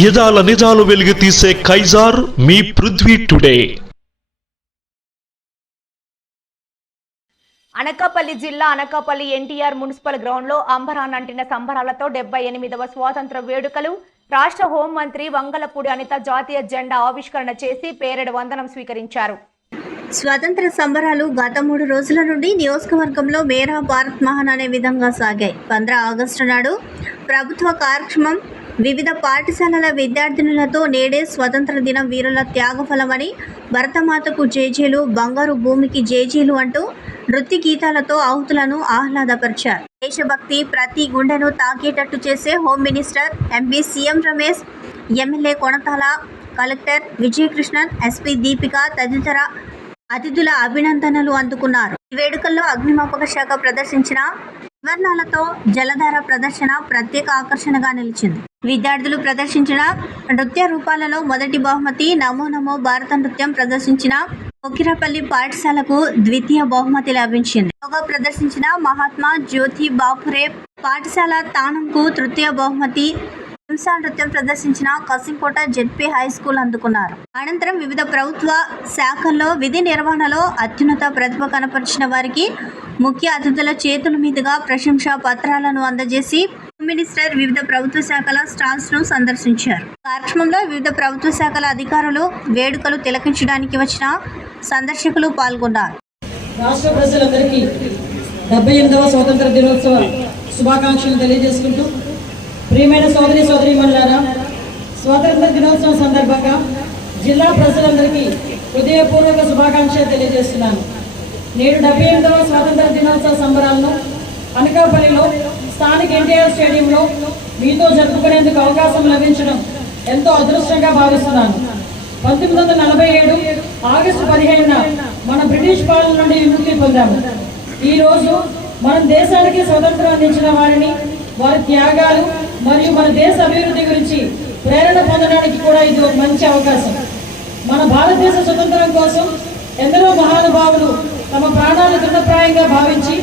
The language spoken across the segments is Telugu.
యదాల నిజాలు వెలుగు తీసే కైజార్ మీ పృథ్వీ టుడే. అనకాపల్లి జిల్లా అనకాపల్లి ఎన్టీఆర్ మున్సిపల్ గ్రౌండ్లో అంబరాన్ అంటిన సంబరాలతో డెబ్బై ఎనిమిదవ స్వాతంత్ర వేడుకలు. రాష్ట్ర హోంమంత్రి వంగలపూడి అనిత జాతీయ జెండా ఆవిష్కరణ చేసి పేరెడు వందనం స్వీకరించారు. స్వతంత్ర సంబరాలు గత మూడు రోజుల నుండి నియోజకవర్గంలో మేరా భారత్ మహాన్ అనే విధంగా సాగాయి. పంద్ర ఆగస్టు నాడు ప్రభుత్వ కార్యక్రమం వివిధ పాఠశాలల విద్యార్థినులతో నేడే స్వతంత్ర దినం వీరుల త్యాగఫలమని భరతమాతకు జేజీలు బంగారు భూమికి జేజీలు అంటూ నృత్య గీతాలతో ఆహుతులను ఆహ్లాదపరిచారు. దేశభక్తి ప్రతి గుండెను తాకేటట్టు చేసే home minister MP CM Ramesh MLA Konathala collector Vijayakrishnan SP Deepika తదితర అతిథుల అభినందనలు అందుకున్నారు. ఈ వేడుకల్లో అగ్నిమాపక శాఖ ప్రదర్శించిన వివరణలతో జలధార ప్రదర్శన ప్రత్యేక ఆకర్షణగా నిలిచింది. విద్యార్థులు ప్రదర్శించిన నృత్య రూపాలలో మొదటి బహుమతి నమో నమో భారత నృత్యం ప్రదర్శించిన కొకిరపల్లి పాఠశాలకు ద్వితీయ బహుమతి లభించింది. యోగా ప్రదర్శించిన మహాత్మా జ్యోతి బాపురే పాఠశాల తానంకు తృతీయ బహుమతి హింసా నృత్యం ప్రదర్శించిన కసింకోట జెడ్పీ హై స్కూల్ అందుకున్నారు. అనంతరం వివిధ ప్రభుత్వ శాఖల్లో విధి నిర్వహణలో అత్యున్నత ప్రతిభ కనపరిచిన వారికి ముఖ్య అతిథుల చేతుల మీదుగా ప్రశంసా పత్రాలను అందజేసి మినిస్టర్ వివిధ ప్రభుత్వ శాఖల స్టాల్స్ను సందర్శించారు. కార్యక్రమంలో వివిధ ప్రభుత్వ శాఖల అధికారులు వేడుకలు తిలకించడానికి వచ్చిన సందర్శకులు పాల్గొన్నారు. రాష్ట్ర ప్రజలందరికీ డెబ్బై ఎనిమిదవ స్వాతంత్ర దినోత్సవ శుభాకాంక్షలు తెలియజేసుకుంటూ ప్రియమైన సోదరి సోదరి స్వాతంత్ర దినోత్సవం సందర్భంగా జిల్లా ప్రజలందరికీ హృదయపూర్వక శుభాకాంక్షలు తెలియజేస్తున్నాను. నేడు డెబ్బై ఎనిమిదవ స్వాతంత్ర దినోత్సవ సంబరాలను అనకాపల్లిలో స్థానిక ఎన్టీఆర్ స్టేడియంలో మీతో జరుపుకునేందుకు అవకాశం లభించడం ఎంతో అదృష్టంగా భావిస్తున్నాను. పంతొమ్మిది వందల నలభై ఏడు ఆగస్టు పదిహేనున మన బ్రిటిష్ పాలన నుండి విముక్తి పొందాము. ఈ రోజు మనం దేశానికి స్వతంత్రం అందించిన వారిని వారి త్యాగాలు మరియు మన దేశ అభివృద్ధి గురించి ప్రేరణ పొందడానికి కూడా ఇది ఒక మంచి అవకాశం. మన భారతదేశ స్వతంత్రం కోసం ఎందరో మహానుభావులు తమ ప్రాణాలు దున్నప్రాయంగా భావించి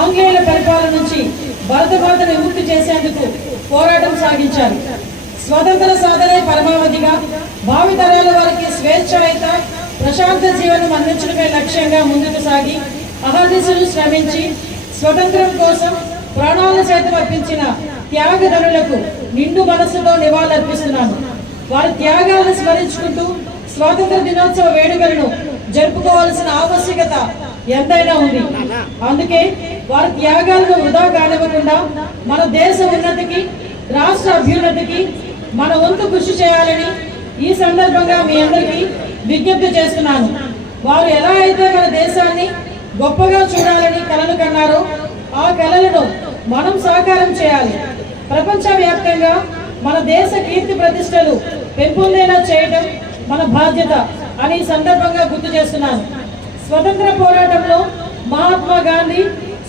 ఆంగ్లేయుల పరిపాలన నుంచి భారత విముక్తి చేసేందుకు పోరాటం సాగించారు. స్వతంత్ర సాధనే పరమావధిగా భావితరాల వారికి స్వేచ్ఛాయుత ప్రశాంత జీవనం అందించడమే లక్ష్యంగా ముందుకు సాగి అహర్నిశలు శ్రమించి స్వతంత్రం కోసం ప్రాణాల సైతం అర్పించిన త్యాగధనులకు నిండు మనసులో నివాళులర్పిస్తున్నాను. వారి త్యాగాలను స్మరించుకుంటూ స్వాతంత్ర దినోత్సవ వేడుకలను జరుపుకోవాల్సిన ఆవశ్యకత ఎంతైనా ఉంది. అందుకే వారి త్యాగాలను వృధా కానివ్వకుండా మన దేశ ఉన్నతికి రాష్ట్ర అభ్యున్నతికి మన వంతు కృషి చేయాలని ఈ సందర్భంగా మీ అందరికీ విజ్ఞప్తి చేస్తున్నాను. వారు ఎలా అయితే మన దేశాన్ని గొప్పగా చూడాలని కలలు కన్నారో ఆ కళలను మనం సాకారం చేయాలి. ప్రపంచవ్యాప్తంగా మన దేశ కీర్తి ప్రతిష్టలు పెంపొందేలా చేయడం మన బాధ్యత అని సందర్భంగా గుర్తు చేస్తున్నాను. స్వతంత్ర పోరాటంలో మహాత్మా గాంధీ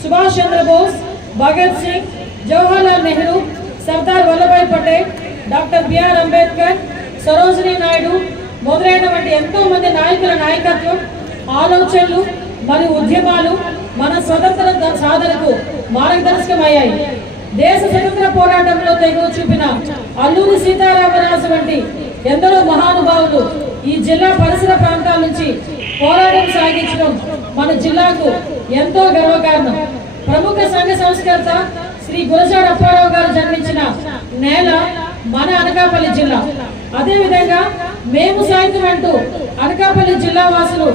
సుభాష్ చంద్రబోస్ భగత్ సింగ్ జవహర్లాల్ నెహ్రూ సర్దార్ వల్లభాయ్ పటేల్ డాక్టర్ బిఆర్ అంబేద్కర్ సరోజినీ నాయుడు మొదలైన వంటి ఎంతో మంది నాయకుల నాయకత్వం ఆలోచనలు మరియు ఉద్యమాలు మన స్వతంత్ర సాధనకు మార్గదర్శకమయ్యాయి. దేశ స్వతంత్ర పోరాటంలో తెగువ చూపిన అల్లూరి సీతారామరాజు వంటి ఎందరో మహానుభావులు ఈ జిల్లా పరిసర ప్రాంతాల నుంచి పోరాటం సాగించడం మన జిల్లాకు ఎంతో గర్వకారణం. ప్రముఖ సంఘ సంస్కర్త శ్రీ గురజాడ అప్పారావు గారు జన్మించిన నేల మన అనకాపల్లి జిల్లా. అదే విధంగా మేము సాయంత్రం అంటూ అనకాపల్లి జిల్లా వాసులు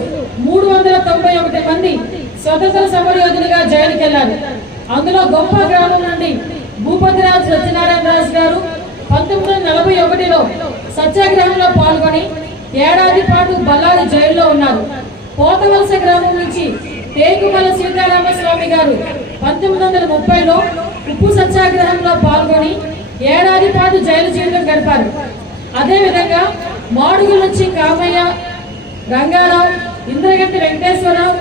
మూడు వందల తొంభై ఒకటి మంది స్వతంత్ర సమరయోధులుగా జైలుకెళ్ళారు. అందులో గొప్ప గ్రామం నుండి భూపతిరాజు సత్యనారాయణ రాజు గారు పంతొమ్మిది వందల నలభై ఒకటిలో సత్యాగ్రహంలో పాల్గొని ఏడాది పాటు బల్లారి జైల్లో ఉన్నారు. పోతవలస గ్రామం నుంచి తేగుమల సీతారామస్వామి గారు పంతొమ్మిది వందల ముప్పైలో ఉప్పు సత్యాగ్రహంలో పాల్గొని ఏడాది పాటు జైలు జీవితం గడిపారు. అదేవిధంగా మాడుగుల నుంచి కామయ్య రంగారావు ఇంద్రగంటి వెంకటేశ్వరరావు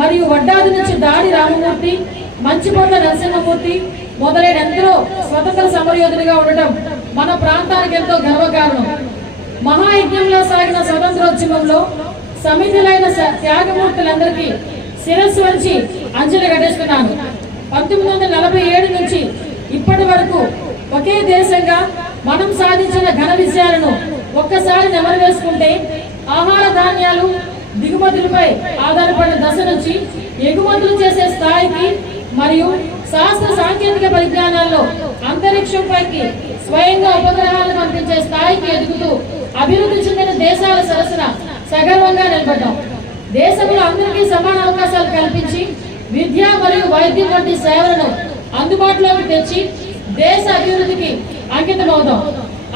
మరియు వడ్డాది నుంచి దాడి రామమూర్తి మంచిపోత నరసింహమూర్తి మొదలైన ఎందరో స్వతంత్ర సమరయోధులుగా ఉండటం మన ప్రాంతానికి ఎంతో గర్వకారణం. మహాయజ్ఞంలో సాగిన స్వతంత్రోద్యమంలో సమిధులైన త్యాగమూర్తులందరికీ శిరస్సు వంచి అంజలి ఘటిస్తున్నాను. పంతొమ్మిది వందల నలభై ఏడు నుంచి ఇప్పటి వరకు ఒకే దేశంగా మనం సాధించిన ఘన విజయాలను ఒక్కసారి నెమరు వేసుకుంటే ఆహార ధాన్యాలు దిగుమతులపై ఆధారపడిన దశ నుంచి ఎగుమతులు చేసే స్థాయికి మరియు శాస్త్ర సాంకేతిక పరిజ్ఞానాల్లో అంతరిక్షంపైకి స్వయంగా ఉపగ్రహాలు పంపించే స్థాయికి ఎదుగుతూ అభివృద్ధి చెందిన దేశాల సరసన సగర్వంగా నిలబడ్డాం. దేశంలో అందరికీ సమాన అవకాశాలు కల్పించి విద్య మరియు వైద్యం వంటి సేవలను అందుబాటులోకి తెచ్చి దేశ అభివృద్ధికి అంకితమవుదాం.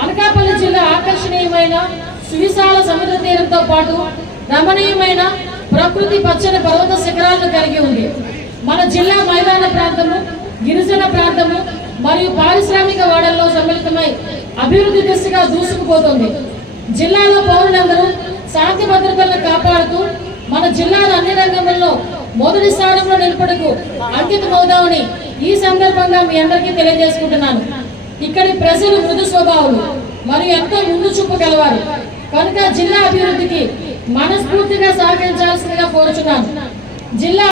అనకాపల్లి జిల్లా ఆకర్షణీయమైన సువిశాల సముద్ర తీరంతో పాటు రమణీయమైన ప్రకృతి పచ్చని పర్వత శిఖరాలను కలిగి ఉంది. మన జిల్లా మైదాన ప్రాంతము గిరిజన ప్రాంతము మరియు పారిశ్రామిక వాడల్లో సమ్మిళితమై అభివృద్ధి దిశగా దూసుకుపోతుంది. జిల్లాలో పౌరులందరూ శాంతి భద్రతలను కాపాడుతూ మన జిల్లాలో అన్ని రంగంలో మొదటి స్థానంలో నిలుపుటకు అంకితమవుదామని ఈ సందర్భంగా మీ అందరికీ తెలియజేసుకుంటున్నాను. ఇక్కడి ప్రజలు మృదు స్వభావులు మరియు ఎంతో ముందు చూపు కలవారు కనుక జిల్లా అభివృద్ధికి మనస్ఫూర్తిగా సహకరించాల్సిందిగా కోరుచున్నాను. జిల్లా